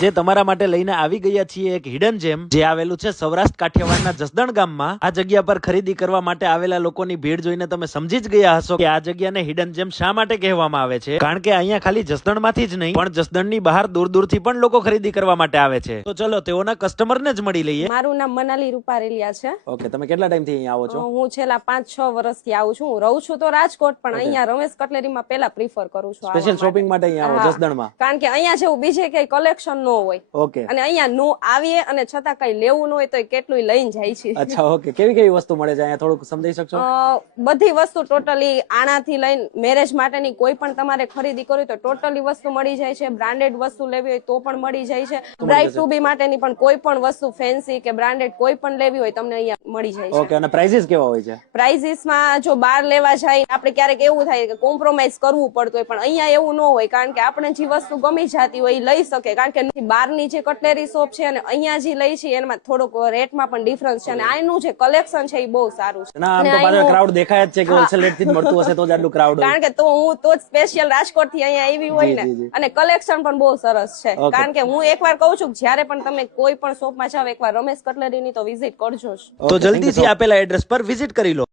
જે તમારા માટે લઈને આવી ગયા છીએ એક હિડન જેમ જે આવેલું છે સૌરાષ્ટ્ર કાઠિયાવાડના જસદણ ગામમાં। આ જગ્યા પર ખરીદી કરવા માટે આવેલા લોકોની ભીડ જોઈને તમે સમજી જ ગયા હશો કે આ જગ્યાને હિડન જેમ શા માટે કહેવામાં આવે છે। કારણ કે અહીંયા ખાલી જસદણમાંથી જ નહીં પણ જસદણની બહાર દૂર દૂરથી પણ લોકો ખરીદી કરવા માટે આવે છે। તો ચલો તેઓના કસ્ટમરને જ મળી લઈએ। મારું નામ મનાલી રૂપારેલિયા છે। ઓકે, તમે કેટલા ટાઈમથી અહીંયા આવો છો? હું છેલ્લા 5-6 વર્ષથી આવું છું। હું રહું છું તો રાજકોટ, પણ અહીંયા રમેશ કટલેરીમાં પહેલા પ્રિફર કરું છું સ્પેશિયલ શોપિંગ માટે અહીંયા આવો જસદણમાં? કારણ કે અહીંયા જેવું બીજે કઈ કલેક્શન ન હોય। ઓકે, અને અહીંયા નો આવીએ અને છતાં કઈ લેવું ન હોય તો કેટલું લઈને જાય છે। અચ્છા, ઓકે, કેવી કેવી વસ્તુ મળે છે અહીંયા થોડુંક સમજાવી શકશો? બધી વસ્તુ ટોટલી આણાથી લઈને મેરેજ માટેની કોઈ પણ તમારે ખરીદી કરવી તો ટોટલી વસ્તુ મળી જાય છે। બ્રાન્ડેડ વસ્તુ લેવી હોય તો પણ મળી જાય છે। બ્રાઇડ ટુ બી માટેની પણ કોઈ પણ વસ્તુ ફેન્સી કે બ્રાન્ડેડ કોઈ પણ લેવી હોય તમને અહીંયા મળી જાય છે। ઓકે, અને પ્રાઇસીસ કેવા હોય છે? પ્રાઇસીસમાં જો બહાર લેવા જાય આપણે ક્યારેક એવું થાય કે કોમ્પ્રોમાઇઝ કરવું પડતું હોય, પણ અહીંયા એવું ન હોય કારણ કે આપણે જે વસ્તુ ગમી જતી હોય એ લઈ શકે। કારણ કે બહારની જે કટલેરી શોપ છે અને અહીંયા જે લઈ છે એમાં થોડોક રેટમાં પણ ડિફરન્સ છે અને આનું જે કલેક્શન છે એ બહુ સારું છે। ના, આમ તો પાછળ ક્રાઉડ દેખાય જ છે કે હોલસેલ રેટ થી જ મળતું હશે તો જ આટલું ક્રાઉડ હોય। કારણ કે તો હું તો સ્પેશિયલ રાજકોટ થી અહીંયા આવી હોય ને, અને કલેક્શન પણ બહુ સરસ છે। કારણ કે હું એકવાર કહું છું જ્યારે પણ તમે કોઈ પણ શોપમાં જાવ એકવાર રમેશ કટલેરીની તો વિઝિટ કરજો જ। તો જલ્દીથી આપેલા એડ્રેસ પર વિઝિટ કરી લો।